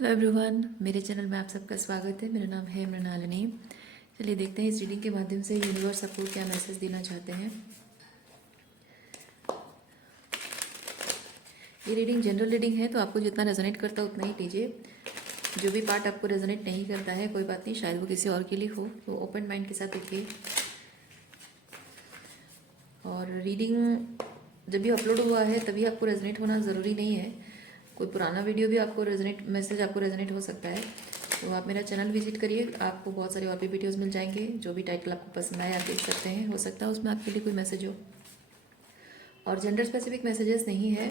Hello everyone, मेरे channel में आप सबका स्वागत है। मेरा नाम है मृणालिनी। चलिए देखते हैं इस रीडिंग के माध्यम से यूनिवर्स आपको क्या मैसेज देना चाहते हैं। ये रीडिंग जनरल रीडिंग है, तो आपको जितना रेजोनेट करता है उतना ही लीजिए। जो भी पार्ट आपको रेजोनेट नहीं करता है कोई बात नहीं, शायद वो किसी और के लिए हो, तो ओपन माइंड के साथ देखिए। और रीडिंग जब भी अपलोड हुआ है तभी आपको रेजोनेट होना ज़रूरी नहीं है। कोई पुराना वीडियो भी आपको रेजोनेट मैसेज आपको रेजोनेट हो सकता है। तो आप मेरा चैनल विजिट करिए, आपको बहुत सारे और भी वीडियोस मिल जाएंगे। जो भी टाइटल आपको पसंद आए आप देख सकते हैं, हो सकता है उसमें आपके लिए कोई मैसेज हो। और जेंडर स्पेसिफिक मैसेजेस नहीं है।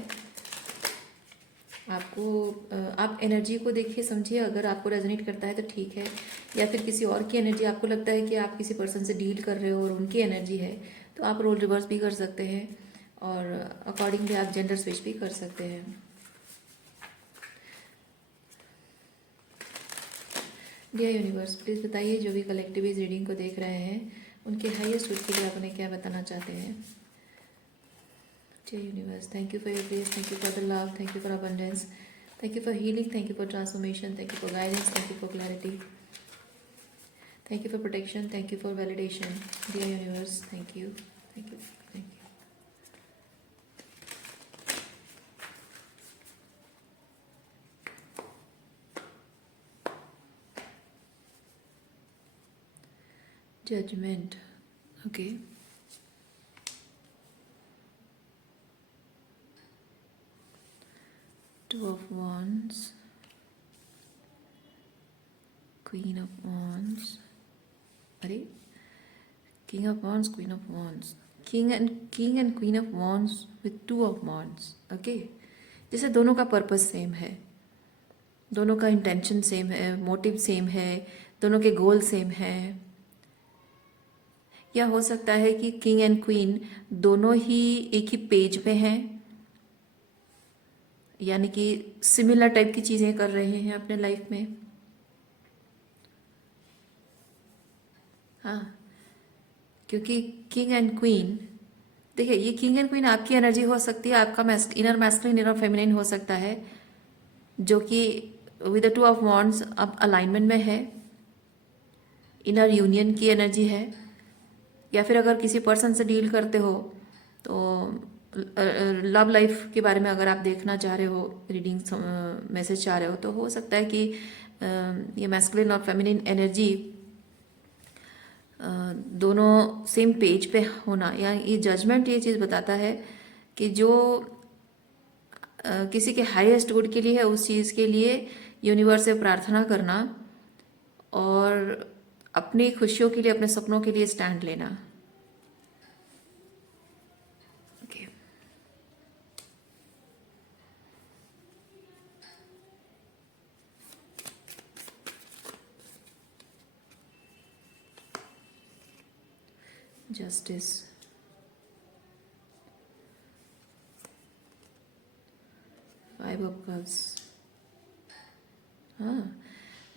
आप एनर्जी को देखिए, समझिए। अगर आपको रेजोनेट करता है तो ठीक है, या फिर किसी और की एनर्जी आपको लगता है कि आप किसी पर्सन से डील कर रहे हो और उनकी एनर्जी है, तो आप रोल रिवर्स भी कर सकते हैं और अकॉर्डिंगली आप जेंडर स्विच भी कर सकते हैं। डियर यूनिवर्स, प्लीज़ बताइए जो भी कलेक्टिव इस रीडिंग को देख रहे हैं उनके हाईएस्ट गुड के लिए आप उन्हें क्या बताना चाहते हैं। Dear universe, thank you for your grace, thank you for the love, thank you for abundance, thank you for healing, thank you for transformation, thank you for guidance, thank you for clarity, thank you for protection, thank you for validation. Dear universe, thank you, thank you, thank you. Judgment. Okay. Two of Wands. Queen of Wands. अरे, King of Wands, Queen of Wands. King and Queen of Wands with Two of Wands. Okay. जैसे दोनों का purpose same है, दोनों का intention same है, motive same है, दोनों के गोल सेम है। या हो सकता है कि किंग एंड क्वीन दोनों ही एक ही पेज पे हैं, यानी कि सिमिलर टाइप की चीज़ें कर रहे हैं अपने लाइफ में। हाँ, क्योंकि किंग एंड क्वीन, देखिए ये किंग एंड क्वीन आपकी एनर्जी हो सकती है, आपका इनर मैस्कुलिन इनर फेमिनिन हो सकता है, जो कि with the two of wands अब अलाइनमेंट में है, इनर यूनियन की एनर्जी है। या फिर अगर किसी पर्सन से डील करते हो तो लव लाइफ के बारे में अगर आप देखना चाह रहे हो, रीडिंग मैसेज चाह रहे हो, तो हो सकता है कि ये मैस्कुलिन और फेमिनिन एनर्जी दोनों सेम पेज पे होना, या ये जजमेंट ये चीज़ बताता है कि जो किसी के हाईएस्ट गुड के लिए है उस चीज़ के लिए यूनिवर्स से प्रार्थना करना और अपनी खुशियों के लिए, अपने सपनों के लिए स्टैंड लेना। Okay, justice, five of cups. हाँ,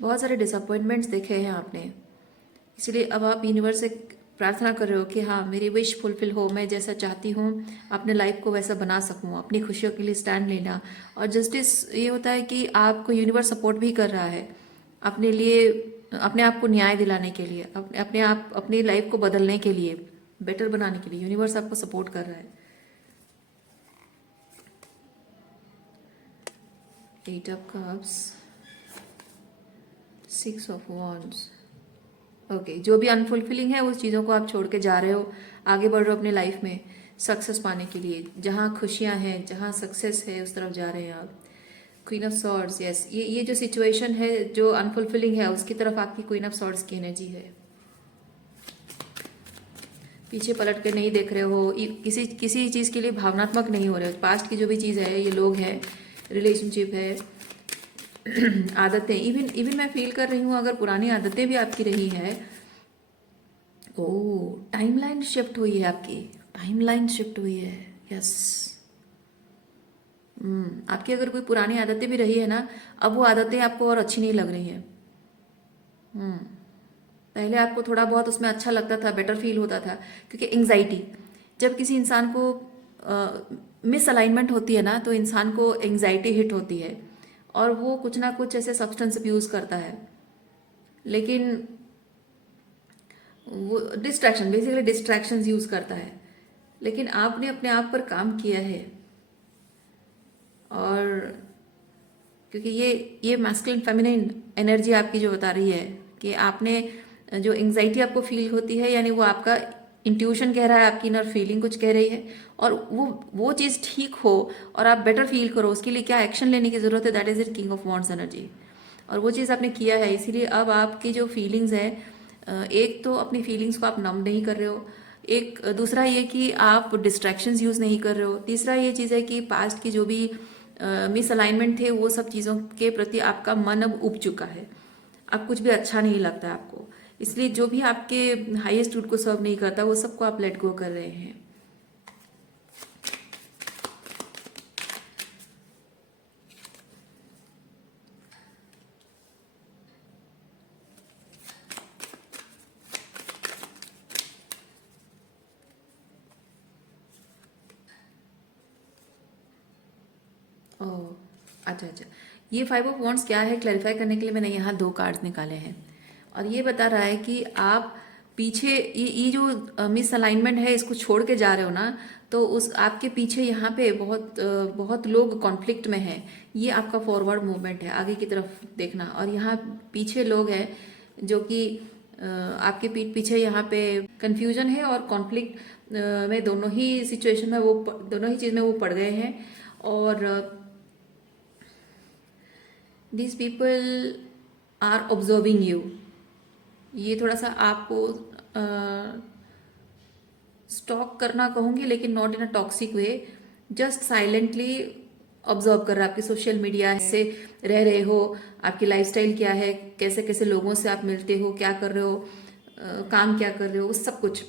बहुत सारे डिसअपॉइंटमेंट्स देखे हैं आपने, इसलिए अब आप यूनिवर्स से प्रार्थना कर रहे हो कि हाँ मेरी विश फुलफिल हो, मैं जैसा चाहती हूँ अपने लाइफ को वैसा बना सकूँ, अपनी खुशियों के लिए स्टैंड लेना। और जस्टिस ये होता है कि आपको यूनिवर्स सपोर्ट भी कर रहा है अपने लिए, अपने आप को न्याय दिलाने के लिए, अपने आप अपनी लाइफ को बदलने के लिए, बेटर बनाने के लिए यूनिवर्स आपको सपोर्ट कर रहा है। Eight of cups, six of wands. Okay, जो भी अनफुलफिलिंग है उस चीज़ों को आप छोड़ के जा रहे हो, आगे बढ़ रहे हो अपने लाइफ में सक्सेस पाने के लिए। जहाँ खुशियाँ हैं, जहाँ सक्सेस है, उस तरफ जा रहे हैं आप। क्वीन ऑफ सॉर्ड्स, यस, ये जो सिचुएशन है जो अनफुलफिलिंग है उसकी तरफ आपकी क्वीन ऑफ सॉर्ड्स की एनर्जी है। पीछे पलट के नहीं देख रहे हो, किसी किसी चीज़ के लिए भावनात्मक नहीं हो रहे हो। पास्ट की जो भी चीज़ है, ये लोग हैं, रिलेशनशिप है, आदतें, इवन मैं फील कर रही हूँ अगर पुरानी आदतें भी आपकी रही है। ओ, टाइमलाइन शिफ्ट हुई है आपकी, टाइमलाइन शिफ्ट हुई है, यस। आपकी अगर कोई पुरानी आदतें भी रही है ना, अब वो आदतें आपको और अच्छी नहीं लग रही हैं। पहले आपको थोड़ा बहुत उसमें अच्छा लगता था, बेटर फील होता था, क्योंकि एंग्जाइटी, जब किसी इंसान को मिस अलाइनमेंट होती है ना तो इंसान को एंग्जाइटी हिट होती है और वो कुछ ना कुछ ऐसे सब्सटेंस अब्यूज करता है, लेकिन वो डिस्ट्रैक्शन, बेसिकली डिस्ट्रैक्शंस यूज करता है। लेकिन आपने अपने आप पर काम किया है, और क्योंकि ये मैस्कुलिन फेमिनिन एनर्जी आपकी जो बता रही है कि आपने जो एंजाइटी आपको फील होती है, यानी वो आपका इंट्यूशन कह रहा है, आपकी इनर फीलिंग कुछ कह रही है, और वो चीज़ ठीक हो और आप बेटर फील करो, उसके लिए क्या एक्शन लेने की ज़रूरत है, that is it king of wands energy. और वो चीज़ आपने किया है, इसीलिए अब आपकी जो फीलिंग्स है, एक तो अपनी फीलिंग्स को आप नम नहीं कर रहे हो, एक दूसरा ये कि आप डिस्ट्रैक्शंस यूज़ नहीं कर रहे हो, तीसरा ये चीज़ है कि पास्ट की जो भी मिस अलाइनमेंट थे वो सब चीज़ों के प्रति आपका मन अब उब चुका है, अब कुछ भी अच्छा नहीं लगता है आपको, इसलिए जो भी आपके हाईएस्ट रूट को सर्व नहीं करता वो सबको आप लेट गो कर रहे हैं। ओह, अच्छा अच्छा। ये फाइव ऑफ वॉन्ड्स क्या है, क्लैरिफाई करने के लिए मैंने यहाँ दो कार्ड्स निकाले हैं, और ये बता रहा है कि आप पीछे ये जो मिस अलाइनमेंट है इसको छोड़ के जा रहे हो ना, तो उस आपके पीछे यहाँ पे बहुत लोग कॉन्फ्लिक्ट में हैं, ये आपका फॉरवर्ड मूवमेंट है, आगे की तरफ देखना, और यहाँ पीछे लोग हैं जो कि आपके पीठ पीछे यहाँ पे कंफ्यूजन है और कॉन्फ्लिक्ट में, दोनों ही सिचुएशन में वो दोनों ही चीज़ में वो पड़ गए हैं, और these people are observing you। ये थोड़ा सा आपको स्टॉक करना कहूँगी, लेकिन not in a toxic way, just silently observe कर रहा है आपकी सोशल मीडिया से रह रहे हो, आपकी लाइफस्टाइल क्या है, कैसे कैसे लोगों से आप मिलते हो, क्या कर रहे हो, काम क्या कर रहे हो, वो सब कुछ।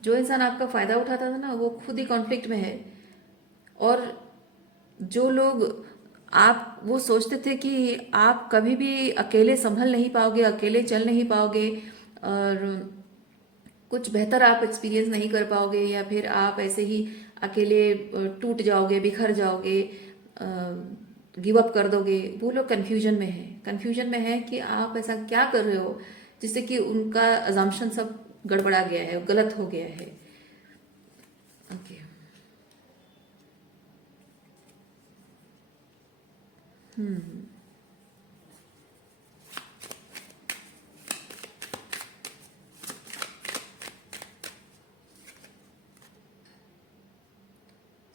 जो इंसान आपका फ़ायदा उठाता था ना वो खुद ही कॉन्फ्लिक्ट में है, और जो लोग आप वो सोचते थे कि आप कभी भी अकेले संभल नहीं पाओगे, अकेले चल नहीं पाओगे, और कुछ बेहतर आप एक्सपीरियंस नहीं कर पाओगे, या फिर आप ऐसे ही अकेले टूट जाओगे, बिखर जाओगे, गिव अप कर दोगे, वो लोग कन्फ्यूजन में है कि आप ऐसा क्या कर रहे हो जिससे कि उनका अजम्पशन सब गड़बड़ा गया है, गलत हो गया है। Okay.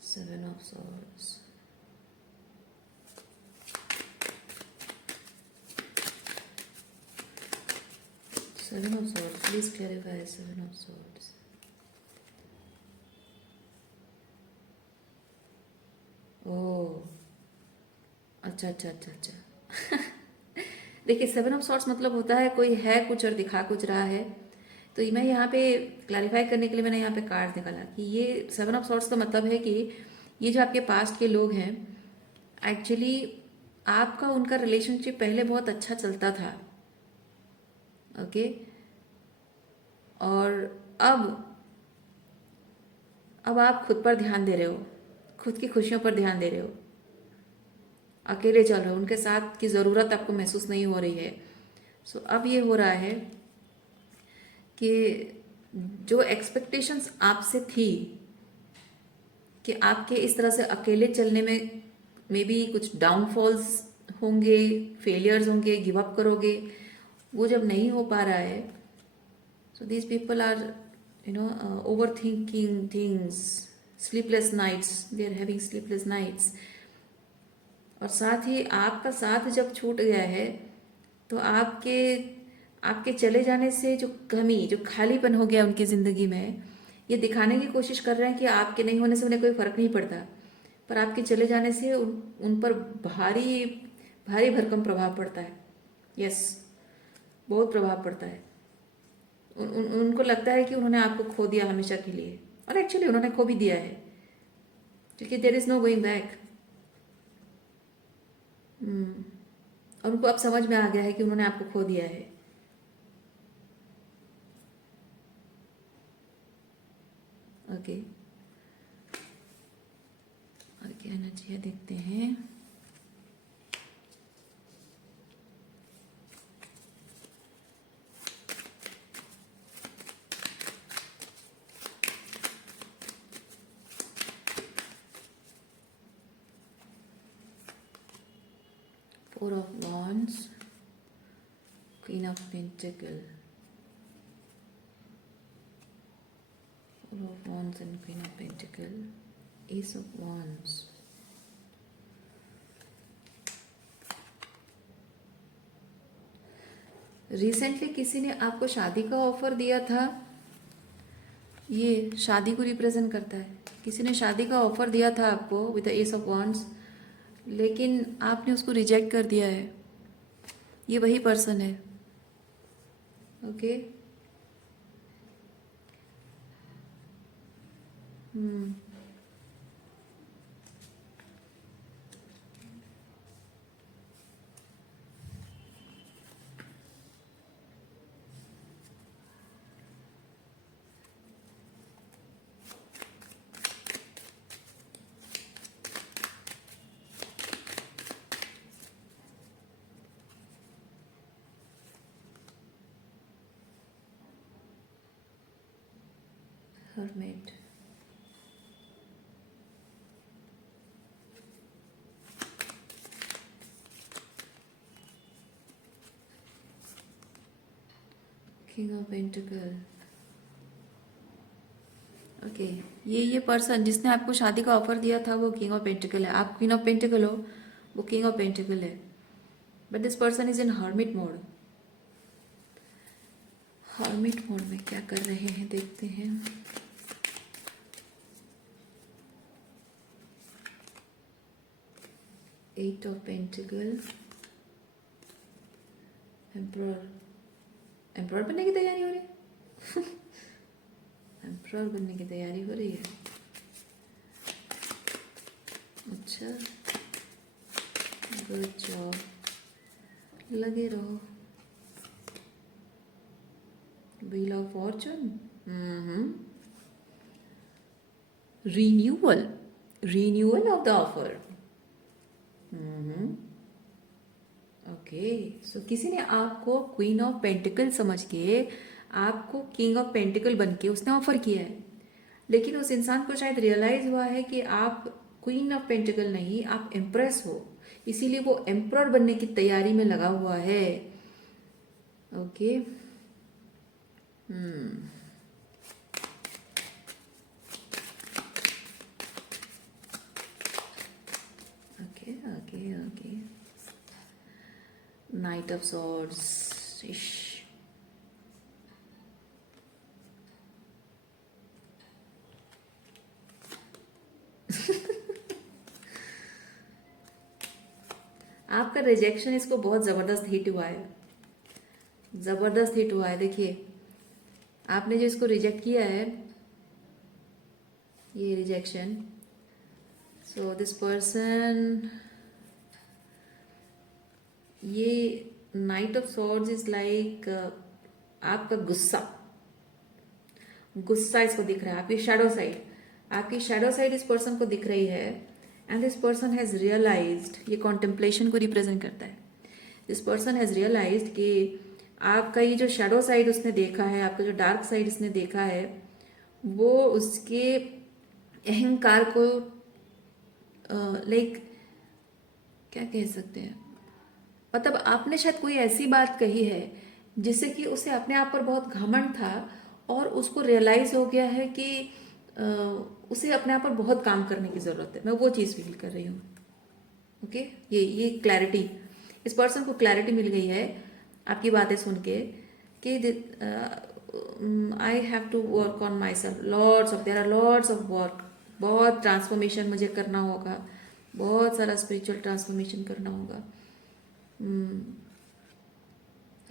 Seven of swords, seven of swords, please clarify seven of swords. Oh, अच्छा अच्छा अच्छा अच्छा। देखिए, सेवन ऑफ सॉर्ड्स मतलब होता है कोई है कुछ और दिखा कुछ रहा है, तो मैं यहाँ पे क्लैरिफाई करने के लिए मैंने यहाँ पे कार्ड निकाला कि ये सेवन ऑफ सॉर्ड्स का मतलब है कि ये जो आपके पास्ट के लोग हैं, एक्चुअली आपका उनका रिलेशनशिप पहले बहुत अच्छा चलता था, ओके, और अब आप खुद पर ध्यान दे रहे हो, खुद की खुशियों पर ध्यान दे रहे हो, अकेले चल रहे हो, उनके साथ की ज़रूरत आपको महसूस नहीं हो रही है। सो अब ये हो रहा है कि जो एक्सपेक्टेशंस आपसे थी कि आपके इस तरह से अकेले चलने में मे बी कुछ डाउनफॉल्स होंगे, फेलियर्स होंगे, गिव अप करोगे, वो जब नहीं हो पा रहा है, so these people are over thinking things, sleepless nights, they are having sleepless nights, और साथ ही आपका साथ जब छूट गया है तो आपके आपके चले जाने से जो कमी, जो खालीपन हो गया उनकी ज़िंदगी में, ये दिखाने की कोशिश कर रहे हैं कि आपके नहीं होने से उन्हें कोई फ़र्क नहीं पड़ता, पर आपके चले जाने से उन पर भारी भारी भरकम प्रभाव पड़ता है। यस, बहुत प्रभाव पड़ता है। उनको लगता है कि उन्होंने आपको खो दिया हमेशा के लिए, और एक्चुअली उन्होंने खो भी दिया है, क्योंकि there is no going back. और उनको अब समझ में आ गया है कि उन्होंने आपको खो दिया है। ओके, और क्या एनर्जी है देखते हैं। 4 of Wands, Queen of Pentacle, 4 of Wands and Queen of Pentacle, Ace of Wands. Recently किसी ने आपको शादी का ऑफर दिया था, ये शादी को रिप्रेजेंट करता है। किसी ने शादी का ऑफर दिया था आपको with the S of wands, लेकिन आपने उसको रिजेक्ट कर दिया है। ये वही पर्सन है। Okay hermit, king of pentacle। Okay ये पर्सन जिसने आपको शादी का ऑफर दिया था वो किंग ऑफ पेंटिकल है। आप क्वीन ऑफ पेंटिकल हो, वो किंग ऑफ पेंटिकल है। But this person is in hermit mode. Hermit mode में क्या कर रहे हैं देखते हैं। Eight of pentacle, emperor. Emperor बनने की तैयारी हो रही है। एम्परर बनने की तैयारी हो रही है। अच्छा, गुड जॉब, लगे रहो। Wheel of Fortune, renewal, renewal of the offer. Okay so किसी ने आपको क्वीन ऑफ पेंटिकल समझ के आपको किंग ऑफ पेंटिकल बन के उसने ऑफर किया है, लेकिन उस इंसान को शायद रियलाइज हुआ है कि आप क्वीन ऑफ पेंटिकल नहीं, आप एम्प्रेस हो, इसीलिए वो एम्परर बनने की तैयारी में लगा हुआ है। Okay okay okay okay night of swords. इश, आपका रिजेक्शन इसको बहुत ज़बरदस्त हिट हुआ है, ज़बरदस्त हिट हुआ है। देखिए आपने जो इसको रिजेक्ट किया है, ये रिजेक्शन, सो दिस पर्सन, ये knight of swords is like आपका गुस्सा, गुस्सा इसको दिख रहा है। आपकी शैडो साइड, आपकी शैडो साइड इस पर्सन को दिख रही है। And this person has realised, ये कॉन्टेम्पलेशन को रिप्रेजेंट करता है। दिस पर्सन हैज रियलाइज्ड कि आपका ये जो शैडो साइड उसने देखा है, आपका जो डार्क साइड इसने देखा है, वो उसके अहंकार को लाइक क्या कह सकते हैं, मतलब आपने शायद कोई ऐसी बात कही है जिससे कि उसे अपने आप पर बहुत घमंड था और उसको रियलाइज हो गया है कि उसे अपने आप पर बहुत काम करने की ज़रूरत है। मैं वो चीज़ फील कर रही हूँ। ओके ये क्लैरिटी, इस पर्सन को क्लैरिटी मिल गई है आपकी बातें सुन के कि I have to work on myself, lords of, there are lords of work. बहुत ट्रांसफॉर्मेशन मुझे करना होगा, बहुत सारा स्पिरिचुअल ट्रांसफॉर्मेशन करना होगा।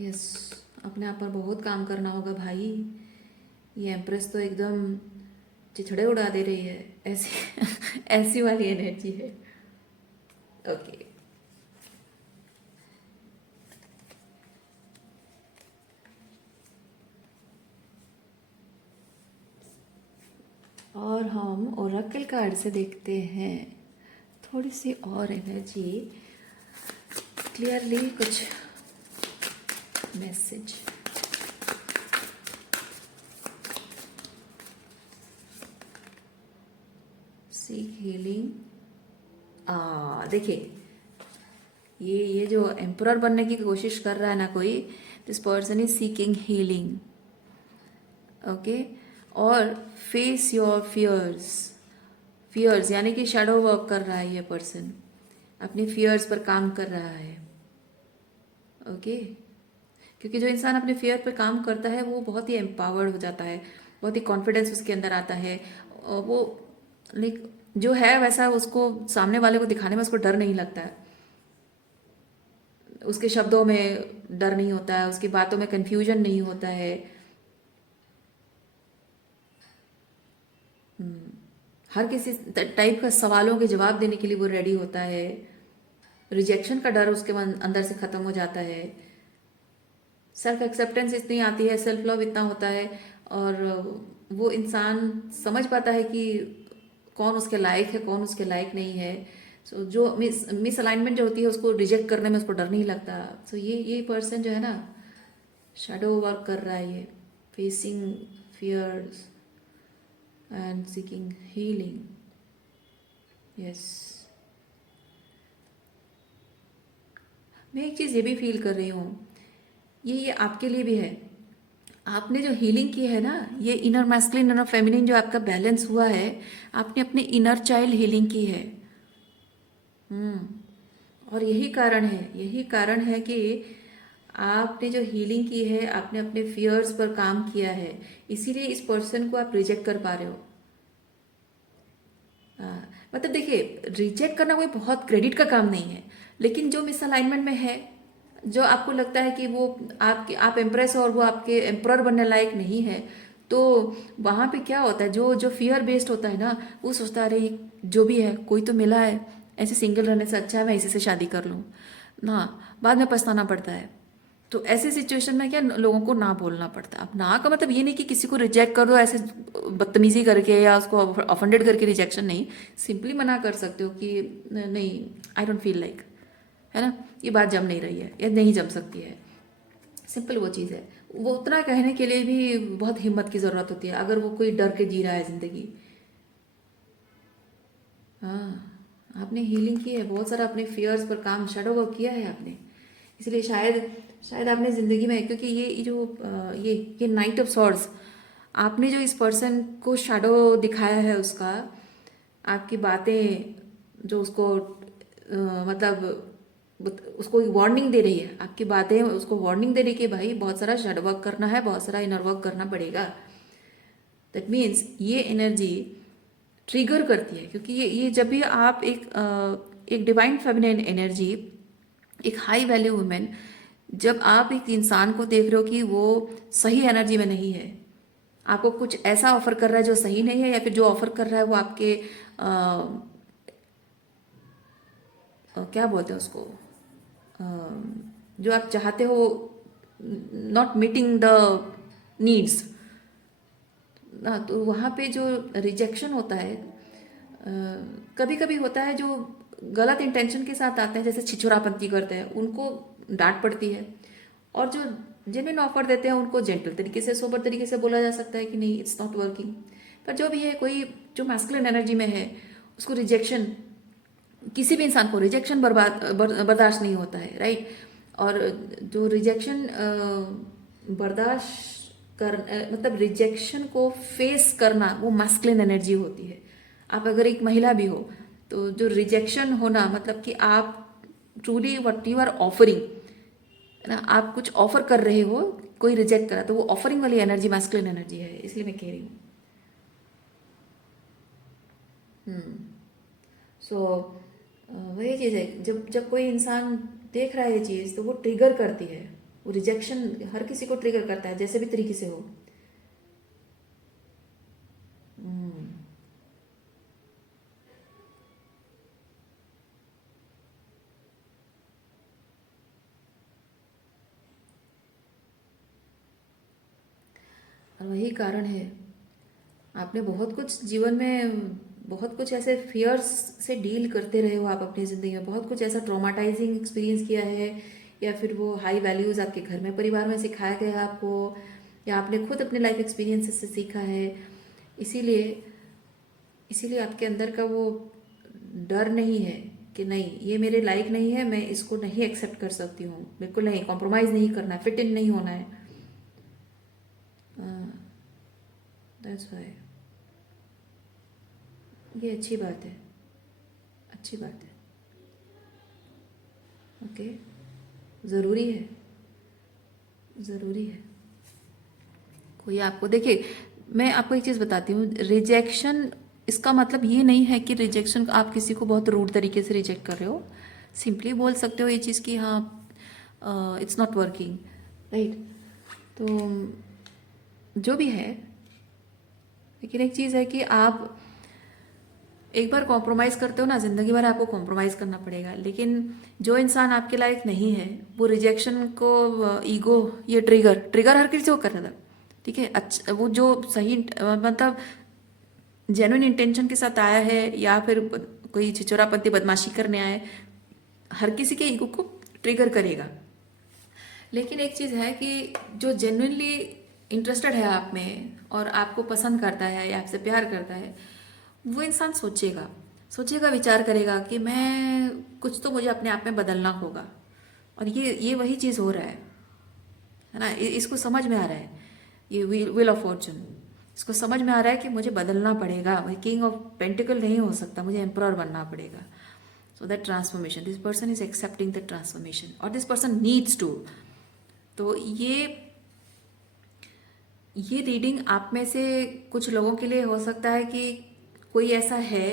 यस, अपने आप पर बहुत काम करना होगा भाई। ये एम्प्रेस तो एकदम चिथड़े उड़ा दे रही है, ऐसी ऐसी वाली एनर्जी है। ओके और हम ओरेकल कार्ड से देखते हैं थोड़ी सी और एनर्जी क्लियरली, कुछ मैसेज। Seek healing. देखिए ये जो एम्परर बनने की कोशिश कर रहा है ना कोई, this person is seeking healing. Okay, और फेस योर फियर्स। फियर्स यानी कि शैडो वर्क कर रहा है ये पर्सन, अपनी फियर्स पर काम कर रहा है। ओके, क्योंकि जो इंसान अपने फियर पर काम करता है वो बहुत ही एम्पावर्ड हो जाता है, बहुत ही कॉन्फिडेंस उसके अंदर आता है। और वो लाइक जो है वैसा उसको सामने वाले को दिखाने में उसको डर नहीं लगता है, उसके शब्दों में डर नहीं होता है, उसकी बातों में कंफ्यूजन नहीं होता है। हर किसी टाइप का सवालों के जवाब देने के लिए वो रेडी होता है। रिजेक्शन का डर उसके अंदर से खत्म हो जाता है। सेल्फ एक्सेप्टेंस इतनी आती है, सेल्फ लव इतना होता है, और वो इंसान समझ पाता है कि कौन उसके लायक है, कौन उसके लायक नहीं है। सो जो मिस अलाइनमेंट जो होती है उसको रिजेक्ट करने में उसको डर नहीं लगता। सो ये पर्सन जो है ना, शैडो वर्क कर रहा है, ये facing fears and seeking healing. Yes, मैं एक चीज़ ये भी फील कर रही हूँ, ये आपके लिए भी है। आपने जो हीलिंग की है ना, ये इनर मैस्कुलिन इनर फेमिनिन जो आपका बैलेंस हुआ है, आपने अपने इनर चाइल्ड हीलिंग की है। और यही कारण है कि आपने जो हीलिंग की है, आपने अपने फियर्स पर काम किया है, इसीलिए इस पर्सन को आप रिजेक्ट कर पा रहे हो। मतलब देखिए, रिजेक्ट करना कोई बहुत क्रेडिट का काम नहीं है, लेकिन जो मिसअलाइनमेंट में है, जो आपको लगता है कि वो आप एम्प्रेस हो और वो आपके एम्प्रर बनने लायक नहीं है, तो वहाँ पे क्या होता है, जो जो फियर बेस्ड होता है ना, वो सोचता है अरे जो भी है कोई तो मिला है, ऐसे सिंगल रहने से अच्छा है मैं इसी से शादी कर लूँ ना, बाद में पछताना पड़ता है। तो ऐसे सिचुएशन में क्या लोगों को ना बोलना पड़ता है। अब ना का मतलब ये नहीं कि किसी को रिजेक्ट कर दो ऐसे बदतमीजी करके या उसको ऑफेंडेड करके, रिजेक्शन नहीं, सिंपली मना कर सकते हो कि नहीं, आई डोंट फील लाइक, है ना, ये बात जम नहीं रही है या नहीं जम सकती है। सिंपल वो चीज़ है। वो उतना कहने के लिए भी बहुत हिम्मत की ज़रूरत होती है अगर वो कोई डर के जी रहा है ज़िंदगी। हाँ, आपने हीलिंग की है, बहुत सारा अपने फियर्स पर काम, शैडो वर्क किया है आपने, इसलिए शायद शायद आपने ज़िंदगी में, क्योंकि ये जो ये नाइट ऑफ सॉर्ड्स, आपने जो इस पर्सन को शैडो दिखाया है उसका, आपकी बातें जो उसको मतलब उसको वार्निंग दे रही है, आपकी बातें उसको वार्निंग दे रही है कि भाई बहुत सारा शैडो वर्क करना है, बहुत सारा इनर वर्क करना पड़ेगा। दैट मीन्स ये एनर्जी ट्रिगर करती है, क्योंकि ये जब भी आप एक डिवाइन फेमिनिन एनर्जी, एक हाई वैल्यू वुमेन, जब आप एक इंसान को देख रहे हो कि वो सही एनर्जी में नहीं है, आपको कुछ ऐसा ऑफर कर रहा है जो सही नहीं है, या फिर जो ऑफर कर रहा है वो आपके क्या बोलते हैं उसको, अ, जो आप चाहते हो, नॉट मीटिंग द नीड्स ना, तो वहाँ पे जो रिजेक्शन होता है, कभी कभी होता है, जो गलत इंटेंशन के साथ आते हैं, जैसे छिछोरापंती करते हैं, उनको डांट पड़ती है। और जो जेन्युइन ऑफर देते हैं उनको जेंटल तरीके से, सोबर तरीके से बोला जा सकता है कि नहीं, इट्स नॉट वर्किंग। पर जो भी है, कोई जो मैस्कुलिन एनर्जी में है, उसको रिजेक्शन, किसी भी इंसान को रिजेक्शन बर्दाश्त नहीं होता है, राइट। और जो रिजेक्शन बर्दाश्त मतलब रिजेक्शन को फेस करना, वो मैस्कुलिन एनर्जी होती है। आप अगर एक महिला भी हो, तो जो रिजेक्शन होना मतलब कि आप truly what you are offering, ना, आप कुछ ऑफर कर रहे हो, कोई रिजेक्ट करा, तो वो ऑफरिंग वाली एनर्जी मैस्कुलिन एनर्जी है, इसलिए मैं कह रही हूँ। सो वही चीज़ है, जब जब कोई इंसान देख रहा है ये चीज़, तो वो ट्रिगर करती है, वो रिजेक्शन हर किसी को ट्रिगर करता है, जैसे भी तरीके से हो। और वही कारण है, आपने बहुत कुछ जीवन में, बहुत कुछ ऐसे फियर्स से डील करते रहे हो आप अपनी ज़िंदगी में, बहुत कुछ ऐसा ट्रॉमाटाइजिंग एक्सपीरियंस किया है, या फिर वो हाई वैल्यूज़ आपके घर में परिवार में सिखाया गया आपको, या आपने खुद अपने लाइफ एक्सपीरियंस से सीखा है। इसीलिए इसीलिए आपके अंदर का वो डर नहीं है, कि नहीं ये मेरे लायक नहीं है, मैं इसको नहीं एक्सेप्ट कर सकती हूँ, बिल्कुल नहीं, कॉम्प्रोमाइज़ नहीं करना है, फिट इन नहीं होना है। दैट्स वाई ये अच्छी बात है, अच्छी बात है। ओके, ज़रूरी है, ज़रूरी है। कोई आपको देखिए, मैं आपको एक चीज़ बताती हूँ, रिजेक्शन इसका मतलब ये नहीं है कि रिजेक्शन आप किसी को बहुत रूड तरीके से रिजेक्ट कर रहे हो। सिंपली बोल सकते हो ये चीज़ कि हाँ इट्स नॉट वर्किंग, राइट। तो जो भी है, लेकिन एक चीज़ है कि आप एक बार कॉम्प्रोमाइज़ करते हो ना, ज़िंदगी भर आपको कॉम्प्रोमाइज़ करना पड़ेगा। लेकिन जो इंसान आपके लायक नहीं है, वो रिजेक्शन को ईगो, ये ट्रिगर हर किसी को करना था, ठीक है। अच्छा, वो जो सही मतलब जेन्युइन इंटेंशन के साथ आया है या फिर कोई छिछोरापंती बदमाशी करने आया है, हर किसी के ईगो को ट्रिगर करेगा। लेकिन एक चीज़ है कि जो जेन्युइनली इंटरेस्टेड है आप में और आपको पसंद करता है या आपसे प्यार करता है, वो इंसान सोचेगा, विचार करेगा कि मैं कुछ तो मुझे अपने आप में बदलना होगा। और ये वही चीज़ हो रहा है ना। इसको समझ में आ रहा है, ये विल ऑफ फॉर्चून, इसको समझ में आ रहा है कि मुझे बदलना पड़ेगा, मैं किंग ऑफ पेंटिकल नहीं हो सकता, मुझे एम्परर बनना पड़ेगा। So that transformation, this person is accepting the transformation और दिस पर्सन नीड्स टू। तो ये रीडिंग आप में से कुछ लोगों के लिए हो सकता है कि कोई ऐसा है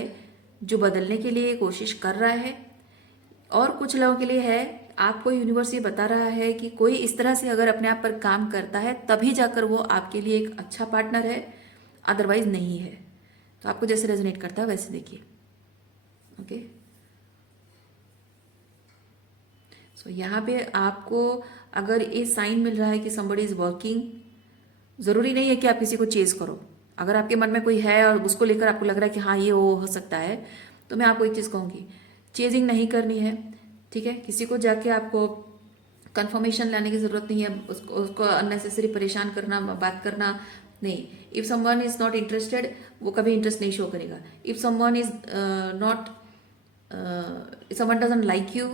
जो बदलने के लिए कोशिश कर रहा है, और कुछ लोगों के लिए है आपको यूनिवर्स ये बता रहा है कि कोई इस तरह से अगर अपने आप पर काम करता है तभी जाकर वो आपके लिए एक अच्छा पार्टनर है, अदरवाइज नहीं है। तो आपको जैसे रेजोनेट करता है वैसे देखिए। ओके, सो यहाँ पे आपको अगर ये साइन मिल रहा है कि somebody इज वर्किंग, ज़रूरी नहीं है कि आप किसी को चेज करो। अगर आपके मन में कोई है और उसको लेकर आपको लग रहा है कि हाँ ये वो हो सकता है, तो मैं आपको एक चीज़ कहूँगी, चेजिंग नहीं करनी है, ठीक है। किसी को जाके आपको कंफर्मेशन लाने की ज़रूरत नहीं है, उसको अननेसेसरी परेशान करना, बात करना नहीं। If someone is not interested, वो कभी इंटरेस्ट नहीं शो करेगा। If someone is not, someone doesn't like you,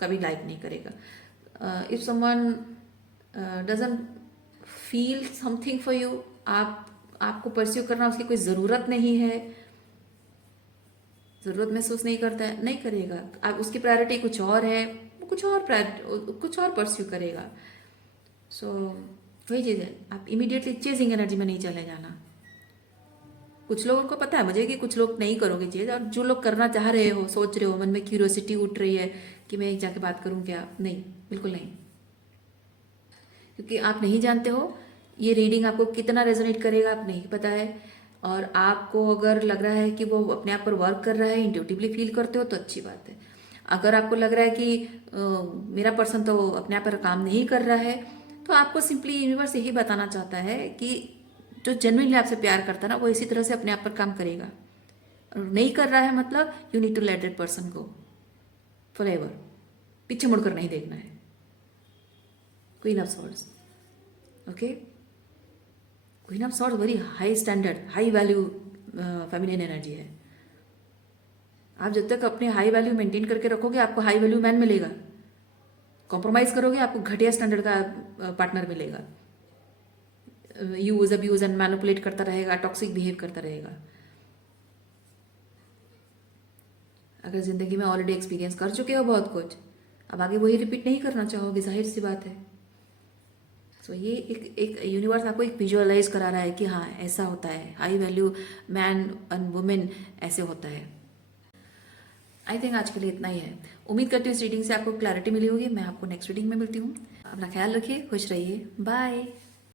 कभी लाइक नहीं करेगा। If someone doesn't feel something for you, आपको परस्यू करना उसकी कोई ज़रूरत नहीं है, ज़रूरत महसूस नहीं करता है, नहीं करेगा। आप उसकी प्रायोरिटी कुछ और है, वो कुछ और परस्यू करेगा। सो वही चीज़ है, आप इमीडिएटली चेजिंग एनर्जी में नहीं चले जाना। कुछ लोगों को पता है मुझे कि कुछ लोग नहीं करोगे चीज़, और जो लोग करना चाह रहे हो, सोच रहे हो, मन में क्यूरियोसिटी उठ रही है कि मैं एक जाके बात करूं क्या, नहीं, बिल्कुल नहीं। क्योंकि आप नहीं जानते हो ये रीडिंग आपको कितना रेजोनेट करेगा, आप नहीं पता है। और आपको अगर लग रहा है कि वो अपने आप पर वर्क कर रहा है, इंट्यूटिवली फील करते हो, तो अच्छी बात है। अगर आपको लग रहा है कि मेरा पर्सन तो अपने आप पर काम नहीं कर रहा है, तो आपको सिंपली यूनिवर्स यही बताना चाहता है कि जो जेन्युइनली आपसे प्यार करता है ना, वो इसी तरह से अपने आप पर काम करेगा। और नहीं कर रहा है मतलब you need to let that person go forever, पीछे मुड़कर नहीं देखना है। Queen of swords, okay, queen of swords very high standard, high value feminine energy है। आप जब तक अपने हाई वैल्यू मेंटेन करके रखोगे, आपको हाई वैल्यू मैन मिलेगा। कॉम्प्रोमाइज करोगे, आपको घटिया स्टैंडर्ड का पार्टनर मिलेगा। यूज अब्यूज एंड मैनिपुलेट करता रहेगा, टॉक्सिक बिहेव करता रहेगा। अगर जिंदगी में ऑलरेडी एक्सपीरियंस कर चुके हो बहुत कुछ, अब आगे वही रिपीट नहीं करना चाहोगे, जाहिर सी बात है। सो ये एक यूनिवर्स आपको एक विजुअलाइज करा रहा है कि हाँ ऐसा होता है, high value man and women ऐसे होता है। आई थिंक आज के लिए इतना ही है। उम्मीद करती हूँ इस रीडिंग से आपको क्लैरिटी मिली होगी। मैं आपको नेक्स्ट रीडिंग में मिलती हूँ। अपना ख्याल रखिए, खुश रहिए, बाय।